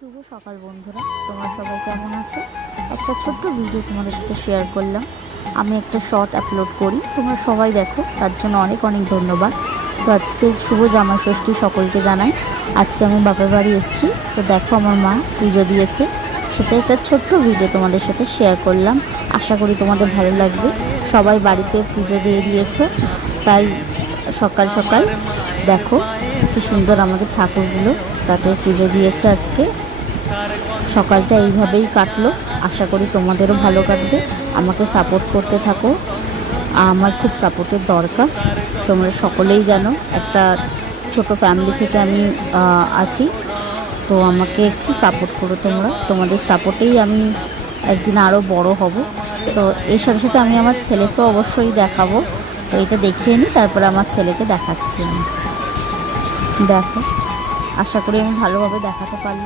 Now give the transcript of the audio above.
শুভ সকাল বন্ধুরা, তোমরা সবাই কেমন আছো? একটা ছোট্ট ভিডিও তোমাদের সাথে শেয়ার করলাম। আমি একটা শর্ট আপলোড করি, তোমরা সবাই দেখো, তার জন্য অনেক অনেক ধন্যবাদ। তো আজকে শুভ জামাই ষষ্ঠী সকলকে জানাই। আজকে আমি বাপের বাড়ি এসেছি, তো দেখো আমার মা পুজো দিয়েছে, সেটা একটা ছোট্ট ভিডিও তোমাদের সাথে শেয়ার করলাম। আশা করি তোমাদের ভালো লাগবে। সবাই বাড়িতে পুজো দিয়ে দিয়েছে, তাই সকাল সকাল দেখো কি সুন্দর আমাদের ঠাকুরগুলো তাতে পুজো দিয়েছে। আজকে সকালটা এইভাবেই কাটলো, আশা করি তোমাদেরও ভালো কাটবে। আমাকে সাপোর্ট করতে থাকো, আমার খুব সাপোর্টের দরকার। তোমরা সকলেই জানো একটা ছোট ফ্যামিলি থেকে আমি আছি, তো আমাকে একটু সাপোর্ট করো তোমরা। তোমাদের সাপোর্টেই আমি একদিন আরও বড় হব। তো এর সাথে সাথে আমি আমার ছেলেকেও অবশ্যই দেখাবো। তো এটা দেখিয়ে নিই, তারপরে আমার ছেলেকে দেখাচ্ছি আমি। দেখো, আশা করি আমি ভালোভাবে দেখাতে পারলাম।